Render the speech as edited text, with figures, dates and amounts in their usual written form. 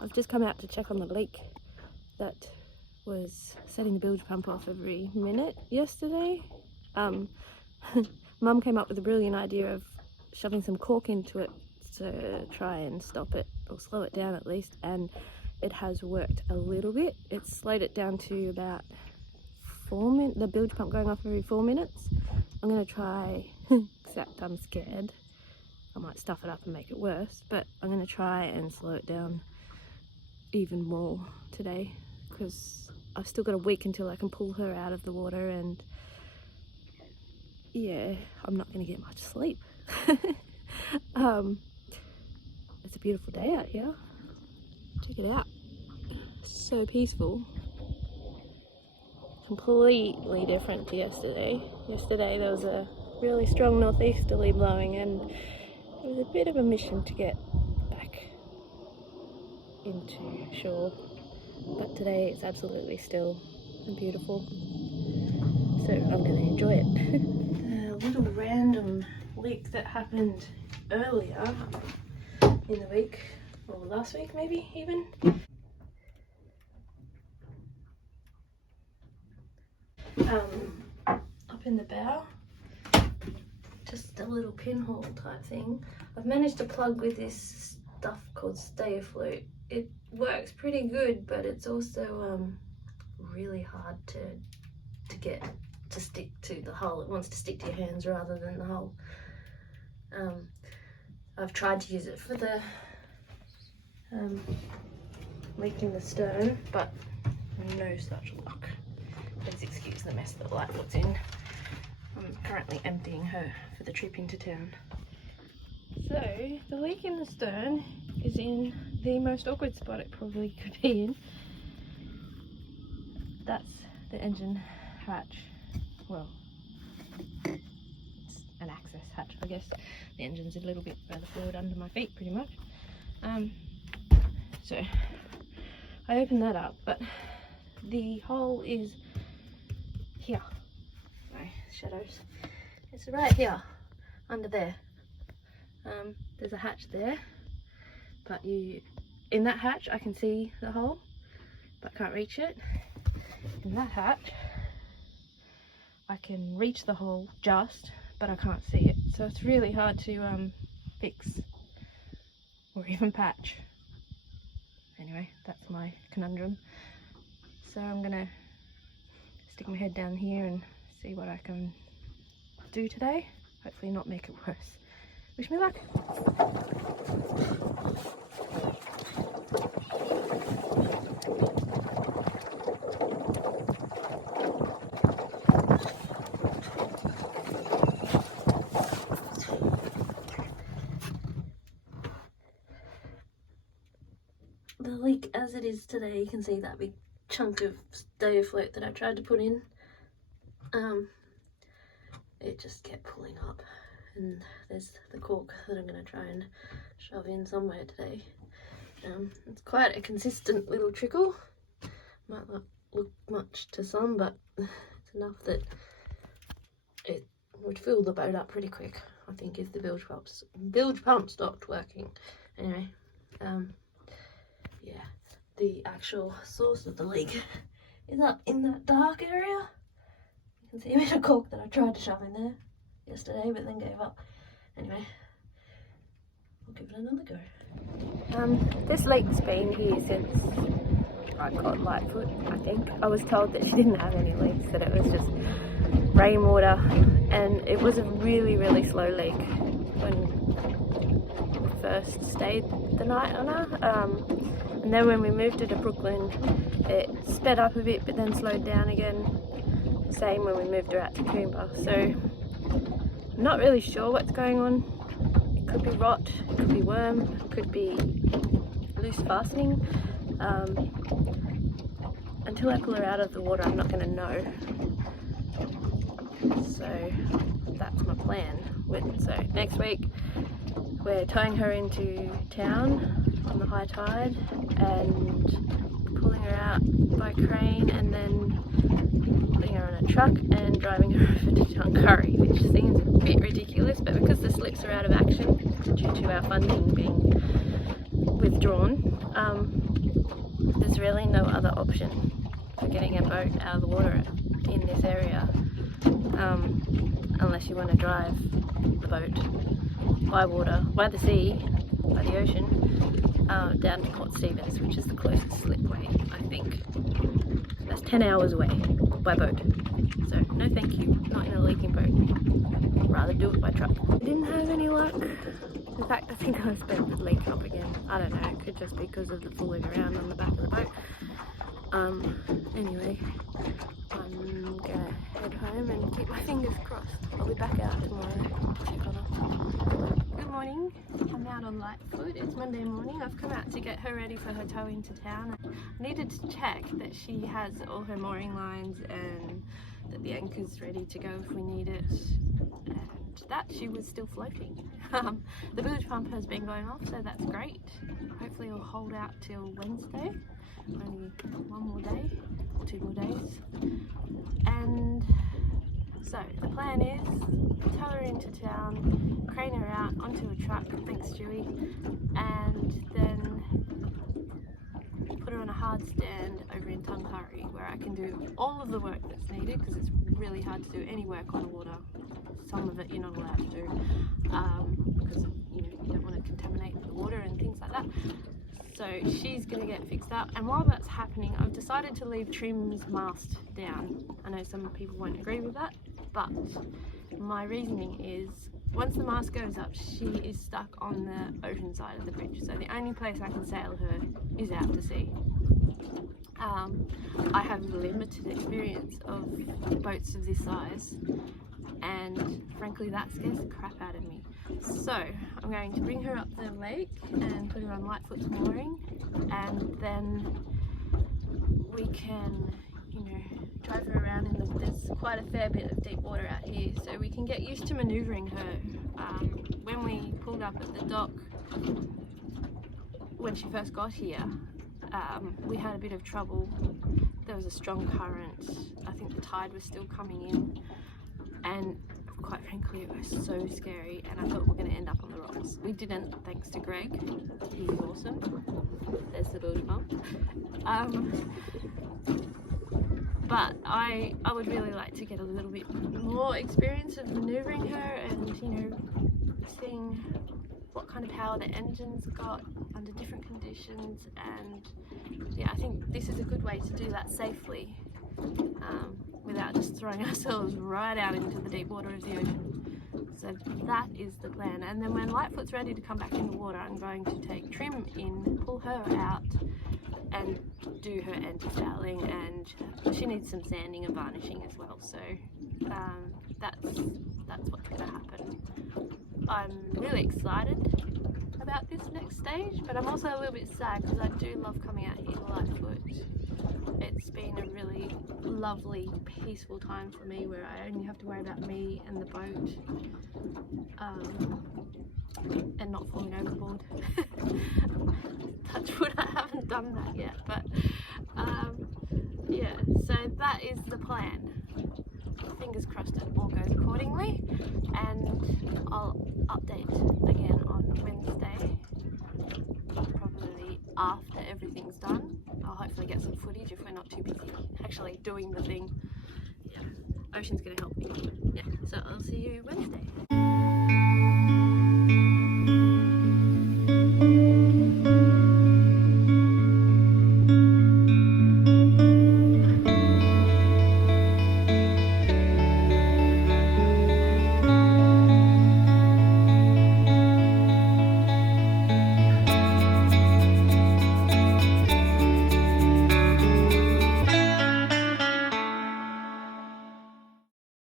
I've just come out to check on the leak that was setting the bilge pump off every minute yesterday. Mum came up with a brilliant idea of shoving some cork into it to try and stop it, or slow it down at least, and it has worked a little bit. It's slowed it down to about 4 minutes, the bilge pump going off every 4 minutes. I'm going to try, except I'm scared I might stuff it up and make it worse, but I'm going to try and slow it down even more today, because I've still got a week until I can pull her out of the water, and yeah, I'm not going to get much sleep. It's a beautiful day out here. Check it out. So peaceful. Completely different to yesterday. Yesterday there was a really strong northeasterly blowing, and it was a bit of a mission to get back into shore. But today it's absolutely still and beautiful. So I'm going to enjoy it. A little random leak that happened earlier in the week, or last week maybe even. Up in the bow, just a little pinhole type thing. I've managed to plug with this stuff called stay afloat. It works pretty good, but it's also really hard to get to stick to the hull. It wants to stick to your hands rather than the hull. I've tried to use it for the leak in the stern, but no such luck. Please excuse the mess that Lightfoot's in. I'm currently emptying her for the trip into town. So the leak in the stern is in the most awkward spot it probably could be in. That's the engine hatch. Well, it's an access hatch, I guess. The engine's a little bit further forward under my feet, pretty much. So I opened that up, but the hole is here. Sorry, shadows. It's right here, under there. There's a hatch there, but in that hatch I can see the hole, but can't reach it. In that hatch I can reach the hole just, but I can't see it. So it's really hard to fix or even patch. Anyway, that's my conundrum. So I'm gonna stick my head down here and see what I can do today. Hopefully not make it worse. Wish me luck. The leak as it is today, you can see that big chunk of stay afloat that I tried to put in. It just kept pulling up, and there's the cork that I'm going to try and shove in somewhere today. It's quite a consistent little trickle. Might not look much to some, but it's enough that it would fill the boat up pretty quick, I think, if the bilge pump stopped working. Anyway, yeah, the actual source of the leak is up in that dark area. You can see a bit of cork that I tried to shove in there yesterday, but then gave up. Anyway, I'll give it another go. This leak's been here since I got Lightfoot, I think. I was told that she didn't have any leaks, that it was just rainwater, and it was a really, really slow leak when we first stayed the night on her. And then when we moved her to Brooklyn, it sped up a bit but then slowed down again. Same when we moved her out to Coomba. So I'm not really sure what's going on. It could be rot, it could be worm, it could be loose fastening. Until I pull her out of the water, I'm not going to know. So that's my plan. So next week we're towing her into town on the high tide and pulling her out by crane, and then putting her on a truck and driving her over to Tuncurry, which seems a bit ridiculous, but because the slips are out of action due to our funding being withdrawn, there's really no other option for getting a boat out of the water in this area, unless you want to drive the boat by water, by the sea, by the ocean, down to Port Stephens, which is the closest slipway, I think. That's 10 hours away by boat. So no thank you, not in a leaking boat. Rather do it by truck. Didn't have any luck. In fact, I think I spent the leak up again. I don't know, it could just be because of the fooling around on the back of the boat. Anyway, I'm gonna head home and keep my fingers crossed. I'll be back out tomorrow. Check on her. Good morning. I'm out on Lightfoot. It's Monday morning. I've come out to get her ready for her tow into town. I needed to check that she has all her mooring lines and that the anchor's ready to go if we need it. And that she was still floating. The bilge pump has been going off, so that's great. Hopefully it'll hold out till Wednesday. Only one more day, or 2 more days. And so the plan is tow her into town, crane her out onto a truck, thanks Stewie, and then put her on a hard stand over in Tuncurry where I can do all of the work that's needed, because it's really hard to do any work on the water. Some of it you're not allowed to do because you don't want to contaminate the water and things like that. So she's going to get fixed up, and while that's happening I've decided to leave Trim's mast down. I know some people won't agree with that, but my reasoning is once the mast goes up she is stuck on the ocean side of the bridge, so the only place I can sail her is out to sea. I have limited experience of boats of this size, and frankly that scares the crap out of me. So I'm going to bring her up the lake and put her on Lightfoot's mooring, and then we can, drive her around there's quite a fair bit of deep water out here, so we can get used to manoeuvring her. When we pulled up at the dock, when she first got here, we had a bit of trouble. There was a strong current. I think the tide was still coming in, and quite frankly it was so scary, and I thought we were going to end up on the rocks. We didn't, thanks to Greg. He's awesome. There's the bilge pump. But I would really like to get a little bit more experience of manoeuvring her and seeing what kind of power the engine's got under different conditions, and yeah, I think this is a good way to do that safely, without just throwing ourselves right out into the deep water of the ocean. So that is the plan, and then when Lightfoot's ready to come back in the water, I'm going to take Trim in, pull her out and do her anti-fouling, and she needs some sanding and varnishing as well, so that's what's going to happen. I'm really excited about this next stage, but I'm also a little bit sad because I do love coming out here to Lightfoot. It's been a really lovely, peaceful time for me where I only have to worry about me and the boat, and not falling overboard. Touch wood, I haven't done that yet, but yeah, so that is the plan. Fingers crossed it all goes accordingly, and I'll update again on Wednesday, probably after everything's done. I'll hopefully get some footage if we're not too busy actually doing the thing. Yeah, Ocean's gonna help me. Yeah, so I'll see you Wednesday.